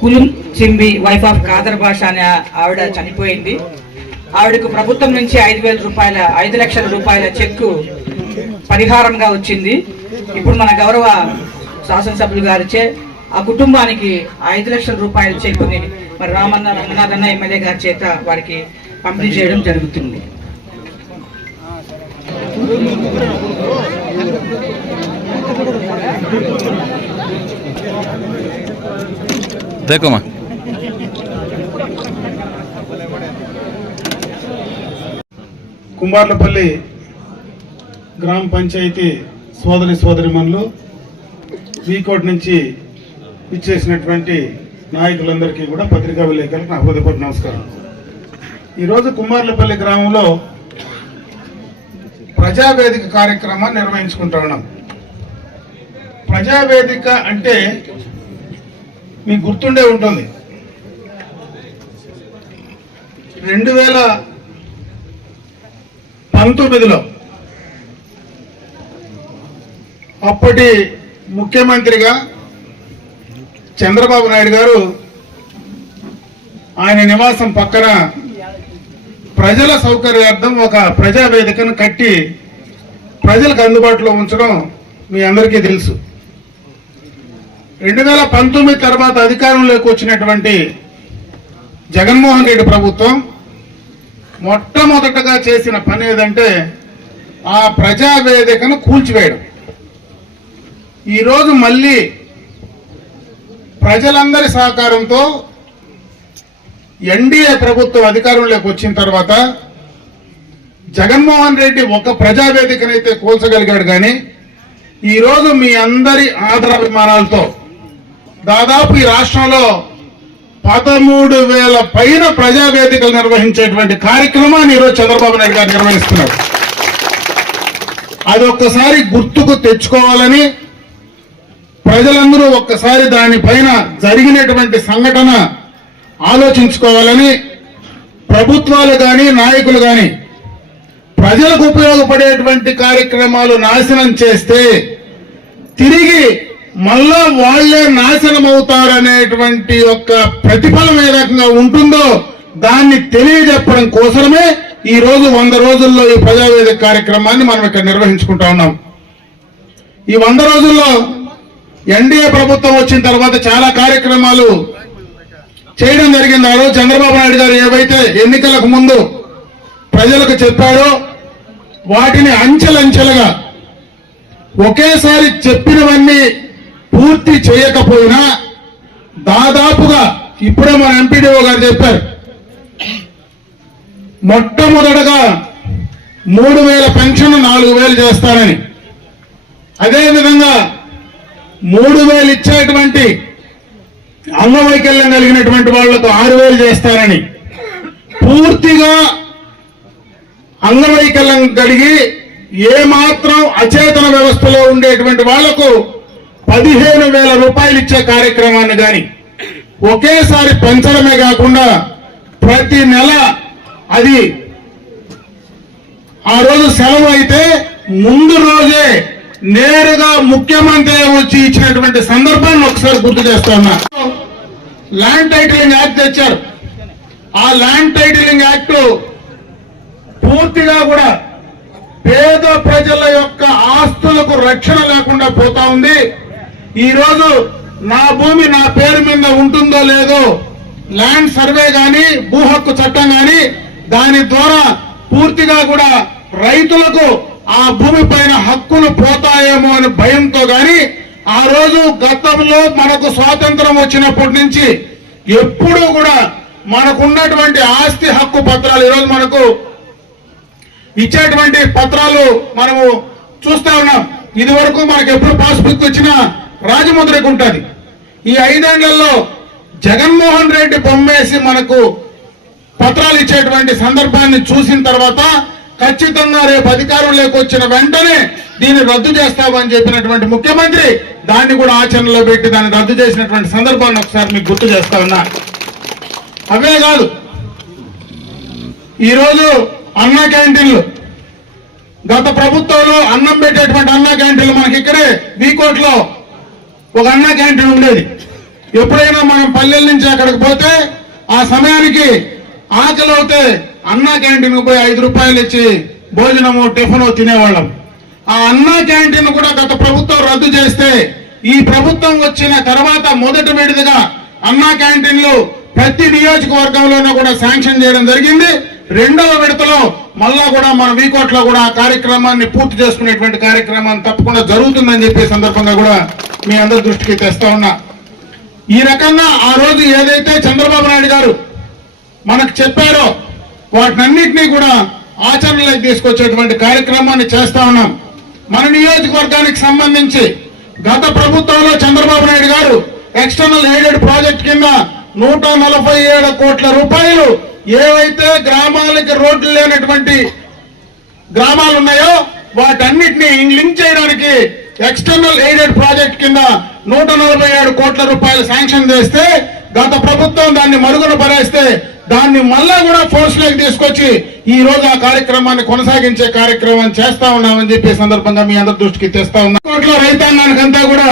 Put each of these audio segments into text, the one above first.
కులుం చింబి wife of Khadar Basha అనే ఆవిడ చనిపోయింది. ఆవిడకు ప్రభుత్వం నుంచి ఐదు వేల రూపాయల ఐదు లక్షల రూపాయల చెక్కు పరిహారంగా వచ్చింది. ఇప్పుడు మన గౌరవ శాసనసభ్యులు గారిచే ఆ కుటుంబానికి ఐదు లక్షల రూపాయల చెక్కుని మరి రామన్న రంగనాథన్న ఎమ్మెల్యే గారి చేత వారికి పంపిణీ చేయడం జరుగుతుంది. తేకమ్మా కుమార్లపల్లి గ్రామ పంచాయతీ సోదరి సోదరిమణులు వీకోట్ నుంచి ఇచ్చేసినటువంటి నాయకులందరికీ కూడా పత్రికా విలేకరులకు నా హృదయపూర్వక నమస్కారం. ఈరోజు కుమార్లపల్లి గ్రామంలో ప్రజావేదిక కార్యక్రమాన్ని నిర్వహించుకుంటా ఉన్నాం. ప్రజావేదిక అంటే మీకు గుర్తుండే ఉంటుంది. రెండు వేల పంతొమ్మిదిలో అప్పటి ముఖ్యమంత్రిగా చంద్రబాబు నాయుడు గారు ఆయన నివాసం పక్కన ప్రజల సౌకర్యార్థం ఒక ప్రజావేదికను కట్టి ప్రజలకు అందుబాటులో ఉంచడం మీ అందరికీ తెలుసు. రెండు వేల పంతొమ్మిది తర్వాత అధికారంలోకి వచ్చినటువంటి జగన్మోహన్ రెడ్డి ప్రభుత్వం మొట్టమొదటగా చేసిన పని ఏదంటే ఆ ప్రజావేదికను కూల్చివేయడం. ఈరోజు మళ్ళీ ప్రజలందరి సహకారంతో ఎన్డీఏ ప్రభుత్వం అధికారంలోకి వచ్చిన తర్వాత జగన్మోహన్ రెడ్డి ఒక ప్రజావేదికనైతే కూల్చగలిగాడు కానీ ఈరోజు మీ అందరి ఆదరాభిమానాలతో దాదాపు ఈ రాష్ట్రంలో పదమూడు వేల పైన ప్రజావేదికలు నిర్వహించేటువంటి కార్యక్రమాన్ని ఈరోజు చంద్రబాబు నాయుడు గారు నిర్వహిస్తున్నారు. అది ఒక్కసారి గుర్తుకు తెచ్చుకోవాలని ప్రజలందరూ ఒక్కసారి దానిపైన జరిగినటువంటి సంఘటన ఆలోచించుకోవాలని ప్రభుత్వాలు కానీ నాయకులు కానీ ప్రజలకు ఉపయోగపడేటువంటి కార్యక్రమాలు నాశనం చేస్తే తిరిగి మళ్ళా వాళ్ళే నాశనం అవుతారనేటువంటి యొక్క ప్రతిఫలం ఏ రకంగా ఉంటుందో దాన్ని తెలియజెప్పడం కోసమే ఈ రోజు వంద రోజుల్లో ఈ ప్రజావేదిక కార్యక్రమాన్ని మనం ఇక్కడ నిర్వహించుకుంటా ఉన్నాం. ఈ వంద రోజుల్లో ఎన్డీఏ ప్రభుత్వం వచ్చిన తర్వాత చాలా కార్యక్రమాలు చేయడం జరిగింది. ఆ రోజు చంద్రబాబు నాయుడు గారు ఏవైతే ఎన్నికలకు ముందు ప్రజలకు చెప్పారో వాటిని అంచెలంచెలుగా ఒకేసారి చెప్పినవన్నీ పూర్తి చేయకపోయినా దాదాపుగా ఇప్పుడే మన ఎంపీడీఓ గారు చెప్పారు. మొట్టమొదటగా మూడు వేల పెన్షన్ నాలుగు వేలు చేస్తానని. అదేవిధంగా మూడు వేలు ఇచ్చేటువంటి అంగవైకల్యం కలిగినటువంటి వాళ్ళకు ఆరు వేలు చేస్తానని. పూర్తిగా అంగవైకల్యం కలిగి ఏ మాత్రం అచేతన వ్యవస్థలో ఉండేటువంటి వాళ్ళకు పదిహేను వేల రూపాయలు ఇచ్చే కార్యక్రమాన్ని కానీ ఒకేసారి పెంచడమే కాకుండా ప్రతి నెల అది ఆ రోజు సెలవు అయితే ముందు రోజే నేరుగా ముఖ్యమంత్రి వచ్చి ఇచ్చినటువంటి సందర్భాన్ని ఒకసారి గుర్తు చేస్తున్నా ల్యాండ్ టైటిలింగ్ యాక్ట్ తెచ్చారు. ఆ ల్యాండ్ టైటిలింగ్ యాక్ట్ పూర్తిగా కూడా పేద ప్రజల యొక్క ఆస్తులకు రక్షణ లేకుండా పోతా ఉంది. ఈరోజు నా భూమి నా పేరు మీద ఉంటుందో లేదో ల్యాండ్ సర్వే గాని భూ హక్కు చట్టం గాని దాని ద్వారా పూర్తిగా కూడా రైతులకు ఆ భూమి పైన హక్కులు పోతాయేమో అని భయంతో గాని ఆ రోజు గతంలో మనకు స్వాతంత్రం వచ్చినప్పటి నుంచి ఎప్పుడూ కూడా మనకున్నటువంటి ఆస్తి హక్కు పత్రాలు ఈరోజు మనకు ఇచ్చేటువంటి పత్రాలు మనము చూస్తా ఉన్నాం. ఇది వరకు మనకు ఎప్పుడు పాస్బుక్ వచ్చినా రాజముద్రకు ఉంటుంది ఈ ఐదేళ్ళలో జగన్మోహన్ రెడ్డి బొమ్మేసి మనకు పత్రాలు ఇచ్చేటువంటి సందర్భాన్ని చూసిన తర్వాత ఖచ్చితంగా రేపు అధికారంలోకి వచ్చిన వెంటనే దీన్ని రద్దు చేస్తామని చెప్పినటువంటి ముఖ్యమంత్రి దాన్ని కూడా ఆచరణలో పెట్టి దాన్ని రద్దు చేసినటువంటి సందర్భాన్ని ఒకసారి మీకు గుర్తు చేస్తా ఉన్నా. అవే కాదు. ఈరోజు అన్న క్యాంటీన్లు. గత ప్రభుత్వంలో అన్నం పెట్టేటువంటి అన్న క్యాంటీన్లు మనకి ఇక్కడే వీకోట్లో ఒక అన్న క్యాంటీన్ ఉండేది. ఎప్పుడైనా మనం పల్లెల నుంచి అక్కడికి పోతే ఆ సమయానికి ఆకలి అవుతే అన్నా క్యాంటీన్ పోయి ఐదు రూపాయలు ఇచ్చి భోజనము టిఫిన్ తినేవాళ్ళం. ఆ అన్నా క్యాంటీన్ కూడా గత ప్రభుత్వం రద్దు చేస్తే ఈ ప్రభుత్వం వచ్చిన తర్వాత మొదటి విడిదిగా అన్నా క్యాంటీన్లు ప్రతి నియోజకవర్గంలోనూ కూడా శాంక్షన్ చేయడం జరిగింది. రెండవ విడతలో మళ్ళా కూడా మన వీకోట్లో కూడా కార్యక్రమాన్ని పూర్తి చేసుకునేటువంటి కార్యక్రమం తప్పకుండా జరుగుతుందని చెప్పే సందర్భంగా కూడా మీ అందరి దృష్టికి తెస్తా ఉన్నా. ఈ రకంగా ఆ రోజు ఏదైతే చంద్రబాబు నాయుడు గారు మనకు చెప్పారో వాటినన్నింటినీ కూడా ఆచరణలోకి తీసుకొచ్చేటువంటి కార్యక్రమాన్ని చేస్తా ఉన్నాం. మన నియోజకవర్గానికి సంబంధించి గత ప్రభుత్వంలో చంద్రబాబు నాయుడు గారు ఎక్స్టర్నల్ ఎయిడెడ్ ప్రాజెక్ట్ కింద నూట నలభై ఏడు కోట్ల రూపాయలు ఏవైతే గ్రామాలకి రోడ్లు లేనటువంటి గ్రామాలు ఉన్నాయో వాటన్నిటిని లింక్ చేయడానికి ఎక్స్టర్నల్ ఎయిడెడ్ ప్రాజెక్ట్ కింద నూట నలభై ఏడు కోట్ల రూపాయలు శాంక్షన్ చేస్తే గత ప్రభుత్వం దాన్ని మరుగున పడేస్తే దాన్ని మళ్ళా కూడా ఫోర్స్లోకి తీసుకొచ్చి ఈ రోజు ఆ కార్యక్రమాన్ని కొనసాగించే కార్యక్రమం చేస్తా ఉన్నామని చెప్పే సందర్భంగా మీ అందరి దృష్టికి తెస్తా ఉన్నాం. కోట్ల రైతాంగానికంతా కూడా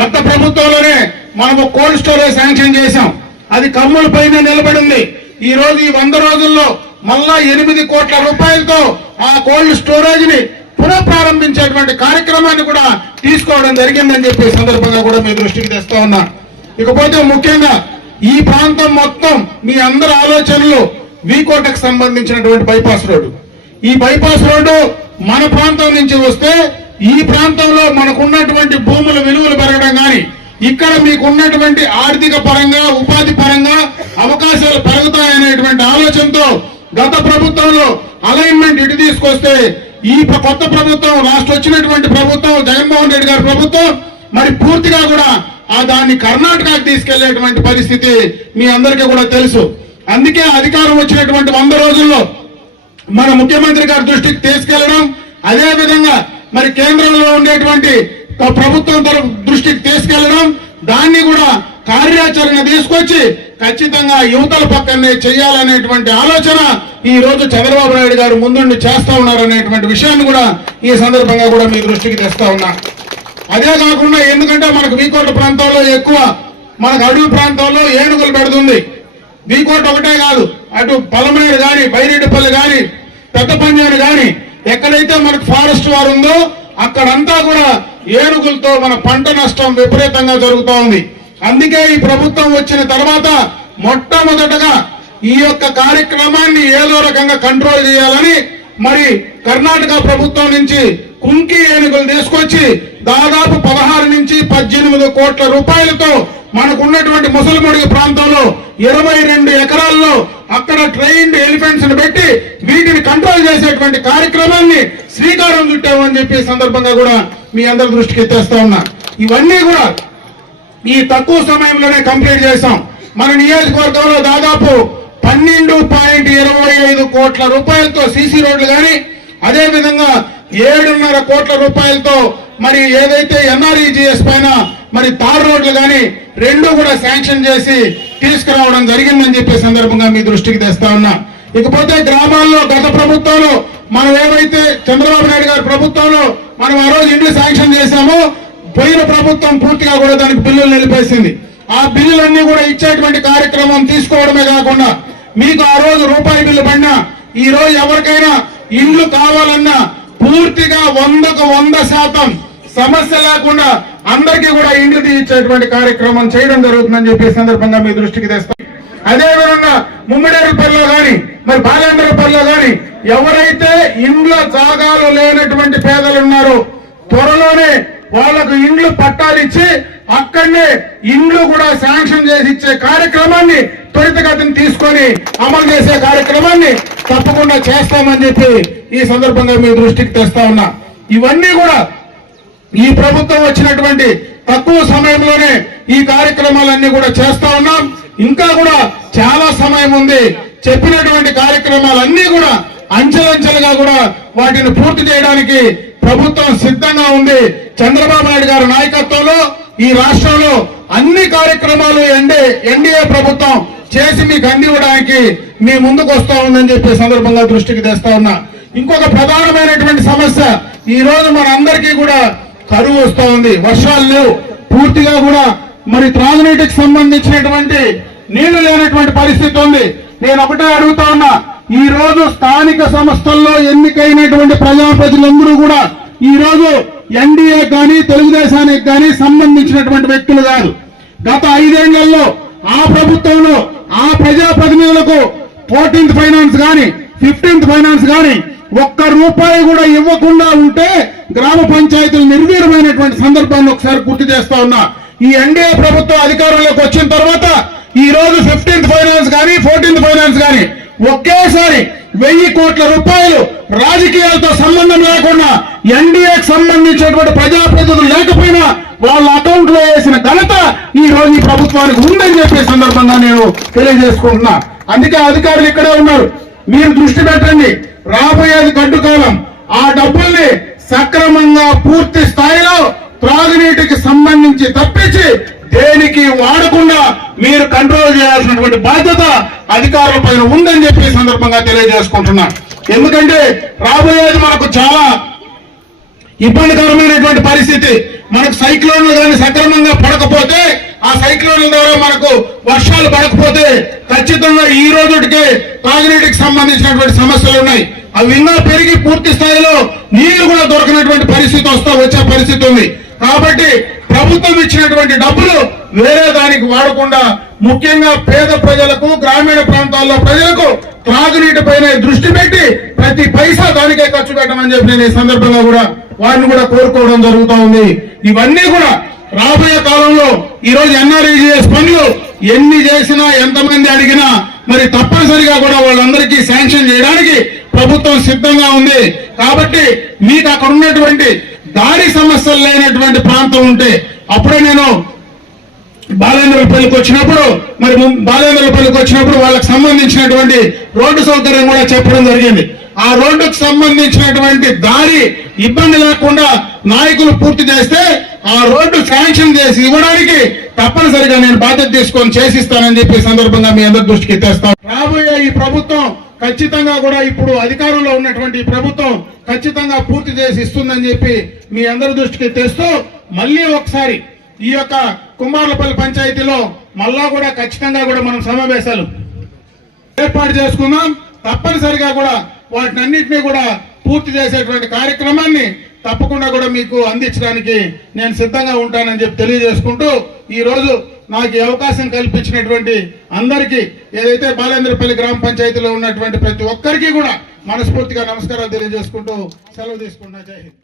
గత ప్రభుత్వంలోనే మనము కోల్డ్ స్టోరేజ్ శాంక్షన్ చేశాం. అది కమ్ముల పైన నిలబడింది. ఈ రోజు ఈ వంద రోజుల్లో మళ్ళా ఎనిమిది కోట్ల రూపాయలతో ఆ కోల్డ్ స్టోరేజ్ని పునః ప్రారంభించేటువంటి కార్యక్రమాన్ని కూడా తీసుకోవడం జరిగిందని చెప్పి సందర్భంగా కూడా మీ దృష్టికి తెస్తా ఉన్నా. ఇకపోతే ముఖ్యంగా ఈ ప్రాంతం మొత్తం మీ అందరి ఆలోచనలు వీకోటకు సంబంధించినటువంటి బైపాస్ రోడ్డు. ఈ బైపాస్ రోడ్డు మన ప్రాంతం నుంచి వస్తే ఈ ప్రాంతంలో మనకున్నటువంటి భూముల విలువలు పెరగడం కానీ ఇక్కడ మీకున్నటువంటి ఆర్థిక పరంగా ఉపాధి పరంగా అవకాశాలు పెరుగుతాయనేటువంటి ఆలోచనతో గత ప్రభుత్వంలో అలైన్మెంట్ ఇటు తీసుకొస్తే ఈ ప్ర- కొత్త ప్రభుత్వం రాష్ట్ర వచ్చినటువంటి ప్రభుత్వం జగన్మోహన్ రెడ్డి గారి ప్రభుత్వం మరి పూర్తిగా కూడా ఆ దాన్ని కర్ణాటకకు తీసుకెళ్ళేటువంటి పరిస్థితి మీ అందరికీ కూడా తెలుసు. అందుకే అధికారం వచ్చినటువంటి వంద రోజుల్లో మన ముఖ్యమంత్రి గారి దృష్టికి తీసుకెళ్ళడం అదే విధంగా మరి కేంద్రంలో ఉండేటువంటి ప్రభుత్వం తరపు దృష్టికి తీసుకెళ్ళడం దాన్ని కూడా కార్యాచరణ తీసుకొచ్చి ఖచ్చితంగా యువతల పక్కనే చేయాలనేటువంటి ఆలోచన ఈ రోజు చంద్రబాబు నాయుడు గారు ముందుండి చేస్తా ఉన్నారనేటువంటి విషయాన్ని కూడా ఈ సందర్భంగా కూడా మీ దృష్టికి తెస్తా ఉన్నా. అదే కాకుండా ఎందుకంటే మనకు వీకోట ప్రాంతాల్లో ఎక్కువ మనకు అడవి ప్రాంతాల్లో ఏనుగులు పెడుతుంది. వీకోట ఒకటే కాదు అటు పలమనేరు కానీ బైరెడ్డిపల్లి కానీ పెద్ద పంజాని కానీ ఎక్కడైతే మనకు ఫారెస్ట్ వారు ఉందో అక్కడంతా కూడా ఏనుగులతో మన పంట నష్టం విపరీతంగా జరుగుతూ ఉంది. అందుకే ఈ ప్రభుత్వం వచ్చిన తర్వాత మొట్టమొదటగా ఈ యొక్క కార్యక్రమాన్ని ఏదో రకంగా కంట్రోల్ చేయాలని మరి కర్ణాటక ప్రభుత్వం నుంచి కుంకి ఏనుగులు తీసుకొచ్చి దాదాపు పదహారు నుంచి పద్దెనిమిది కోట్ల రూపాయలతో మనకున్నటువంటి ముసలిమడుగు ప్రాంతంలో ఇరవై రెండు ఎకరాల్లో అక్కడ ట్రైన్డ్ ఎలిఫెంట్స్ను పెట్టి వీటిని కంట్రోల్ చేసేటువంటి కార్యక్రమాన్ని శ్రీకారం చుట్టామని చెప్పి సందర్భంగా కూడా మీ అందరి దృష్టికి తెస్తా ఉన్నా. ఇవన్నీ కూడా ఈ తక్కువ సమయంలోనే కంప్లీట్ చేశాం. మన నియోజకవర్గంలో దాదాపు పన్నెండు పాయింట్ ఇరవై ఐదు కోట్ల రూపాయలతో సీసీ రోడ్లు కానీ అదేవిధంగా ఏడున్నర కోట్ల రూపాయలతో మరి ఏదైతే ఎన్ఆర్ఈజిఎస్ పైన మరి తార్ రోడ్లు కానీ రెండు కూడా శాంక్షన్ చేసి తీసుకురావడం జరిగిందని చెప్పే సందర్భంగా మీ దృష్టికి తెస్తా ఉన్నా. ఇకపోతే గ్రామాల్లో గత ప్రభుత్వంలో మనం ఏవైతే చంద్రబాబు నాయుడు గారి ప్రభుత్వంలో మనం ఆ రోజు ఇండ్లు శాంక్షన్ చేశామో పోయిన ప్రభుత్వం పూర్తిగా కూడా దానికి బిల్లులు నిలిపేసింది. ఆ బిల్లులన్నీ కూడా ఇచ్చేటువంటి కార్యక్రమం తీసుకోవడమే కాకుండా మీకు ఆ రోజు రూపాయి బిల్లు పడినా ఈ రోజు ఎవరికైనా ఇండ్లు కావాలన్నా పూర్తిగా వందకు వంద శాతం సమస్య లేకుండా అందరికీ కూడా ఇండ్లు తీయించేటువంటి కార్యక్రమం చేయడం జరుగుతుందని చెప్పి సందర్భంగా మీ దృష్టికి తెస్తాం. అదే విధంగా ముమ్మిడేరుపల్లిలో కానీ మరి బాలేంద్రపల్లిలో కానీ ఎవరైతే ఇండ్ల జాగాలు లేనటువంటి పేదలు ఉన్నారో త్వరలోనే వాళ్ళకు ఇండ్లు పట్టాలిచ్చి అక్కడనే ఇండ్లు కూడా శాంక్షన్ చేసి ఇచ్చే కార్యక్రమాన్ని త్వరితగతిని తీసుకొని అమలు చేసే కార్యక్రమాన్ని తప్పకుండా చేస్తామని చెప్పి ఈ సందర్భంగా మీ దృష్టికి తెస్తా ఉన్నా. ఇవన్నీ కూడా ఈ ప్రభుత్వం వచ్చినటువంటి తక్కువ సమయంలోనే ఈ కార్యక్రమాలన్నీ కూడా చేస్తా ఉన్నాం. ఇంకా కూడా చాలా సమయం ఉంది. చెప్పినటువంటి కార్యక్రమాలన్నీ కూడా అంచెలంచెలుగా కూడా వాటిని పూర్తి చేయడానికి ప్రభుత్వం సిద్ధంగా ఉంది. చంద్రబాబు నాయుడు గారి నాయకత్వంలో ఈ రాష్ట్రంలో అన్ని కార్యక్రమాలు ఎండే ఎన్డీఏ ప్రభుత్వం చేసి మీకు అందివ్వడానికి మీ ముందుకు వస్తా ఉందని చెప్పే సందర్భంగా దృష్టికి తెస్తా ఉన్నా. ఇంకొక ప్రధానమైనటువంటి సమస్య ఈ రోజు మన అందరికీ కూడా కరువు వస్తూ ఉంది. వర్షాలు లేవు. పూర్తిగా కూడా మరి త్రాగునీటికి సంబంధించినటువంటి నీళ్ళు లేనటువంటి పరిస్థితి ఉంది. నేను ఒకటే అడుగుతా ఉన్నా ఈ రోజు స్థానిక సంస్థల్లో ఎన్నికైనటువంటి ప్రజాప్రతినిధులందరూ కూడా ఈ రోజు ఎన్డీఏ కానీ తెలుగుదేశానికి కానీ సంబంధించినటువంటి వ్యక్తులు కాదు. గత ఐదేళ్ళలో ఆ ప్రభుత్వంలో ఆ ప్రజాప్రతినిధులకు ఫోర్టీన్త్ ఫైనాన్స్ కానీ ఫిఫ్టీన్త్ ఫైనాన్స్ కానీ ఒక్క రూపాయి కూడా ఇవ్వకుండా ఉంటే గ్రామ పంచాయతీలు నిర్వీర్యమైనటువంటి సందర్భాన్ని ఒకసారి గుర్తు చేస్తా ఉన్నా. ఈ ఎన్డీఏ ప్రభుత్వం అధికారంలోకి వచ్చిన తర్వాత ఈ రోజు ఫిఫ్టీన్త్ ఫైనాన్స్ కానీ ఫోర్టీన్త్ ఫైనాన్స్ కానీ ఒకేసారి వెయ్యి కోట్ల రూపాయలు రాజకీయాలతో సంబంధం లేకుండా ఎన్డీఏకి సంబంధించినటువంటి ప్రజాప్రతినిధులు లేకపోయినా వాళ్ళ అకౌంట్లో వేసిన ఘనత ఈ రోజు ఈ ప్రభుత్వానికి ఉందని చెప్పే సందర్భంగా నేను తెలియజేసుకుంటున్నా. అందుకే అధికారులు ఇక్కడే ఉన్నారు. మీరు దృష్టి పెట్టండి. రాబోయేది గడ్డు కాలం ఆ డబ్బుల్ని సక్రమంగా పూర్తి స్థాయిలో త్రాగునీటికి సంబంధించి తప్పించి దేనికి వాడకుండా మీరు కంట్రోల్ చేయాల్సినటువంటి బాధ్యత అధికారుల పైన ఉందని చెప్పి సందర్భంగా తెలియజేసుకుంటున్నా. ఎందుకంటే రాబోయేది మనకు చాలా ఇబ్బందికరమైనటువంటి పరిస్థితి. మనకు సైక్లోన్లు కానీ సక్రమంగా పడకపోతే ఆ సైక్లోన్ల ద్వారా మనకు వర్షాలు పడకపోతే ఖచ్చితంగా ఈ రోజుటికే తాగునీటికి సంబంధించినటువంటి సమస్యలు ఉన్నాయి. అవి ఇంకా పెరిగి పూర్తి స్థాయిలో నీళ్ళు కూడా దొరకనటువంటి పరిస్థితి వస్తా వచ్చే పరిస్థితి ఉంది. కాబట్టి ప్రభుత్వం ఇచ్చినటువంటి డబ్బులు వేరే దానికి వాడకుండా ముఖ్యంగా పేద ప్రజలకు గ్రామీణ ప్రాంతాల్లో ప్రజలకు త్రాగునీటి పైన దృష్టి పెట్టి ప్రతి పైసా దానికే ఖర్చు పెట్టమని చెప్పి నేను ఈ సందర్భంగా కూడా వారిని కూడా కోరుకోవడం జరుగుతూ ఉంది. ఇవన్నీ కూడా రాబోయే కాలంలో ఈ రోజు ఎన్ఆర్ఈజీఎస్ పనులు ఎన్ని చేసినా ఎంతమంది అడిగినా మరి తప్పనిసరిగా కూడా వాళ్ళందరికీ శాంక్షన్ చేయడానికి ప్రభుత్వం సిద్ధంగా ఉంది. కాబట్టి మీకు అక్కడ ఉన్నటువంటి దారి సమస్యలు లేనటువంటి ప్రాంతం ఉంటే అప్పుడే నేను బాలేంద్రపల్లికి వచ్చినప్పుడు మరి ము- బాలేంద్రపల్లికి వచ్చినప్పుడు వాళ్ళకి సంబంధించినటువంటి రోడ్డు సౌకర్యం కూడా చెప్పడం జరిగింది. ఆ రోడ్డుకు సంబంధించినటువంటి దారి ఇబ్బంది లేకుండా నాయకులు పూర్తి చేస్తే ఆ రోడ్డు శాంక్షన్ చేసి ఇవ్వడానికి తప్పనిసరిగా నేను బాధ్యత తీసుకొని చేసిస్తానని చెప్పి సందర్భంగా మీ అందరి దృష్టికి తెస్తాను. రాబోయే ఈ ప్రభుత్వం ఖచ్చితంగా కూడా ఇప్పుడు అధికారంలో ఉన్నటువంటి ప్రభుత్వం ఖచ్చితంగా పూర్తి చేసి ఇస్తుందని చెప్పి మీ అందరి దృష్టికి తెస్తూ మళ్ళీ ఒకసారి ఈ యొక్క కుమారులపల్లి పంచాయతీలో మళ్ళా కూడా ఖచ్చితంగా కూడా మనం సమావేశాలు ఏర్పాటు చేసుకుందాం. తప్పనిసరిగా కూడా వాటినన్నింటినీ కూడా పూర్తి చేసేటువంటి కార్యక్రమాన్ని తప్పకుండా కూడా మీకు అందించడానికి నేను సిద్ధంగా ఉంటానని చెప్పి తెలియజేసుకుంటూ ఈరోజు నాకు అవకాశం కల్పించినటువంటి అందరికీ ఏదైతే బాలేంద్రపల్లి గ్రామ పంచాయతీలో ఉన్నటువంటి ప్రతి ఒక్కరికి కూడా మనస్ఫూర్తిగా నమస్కారాలు తెలియజేసుకుంటూ సెలవు తీసుకుంటున్నా. జై హింద్.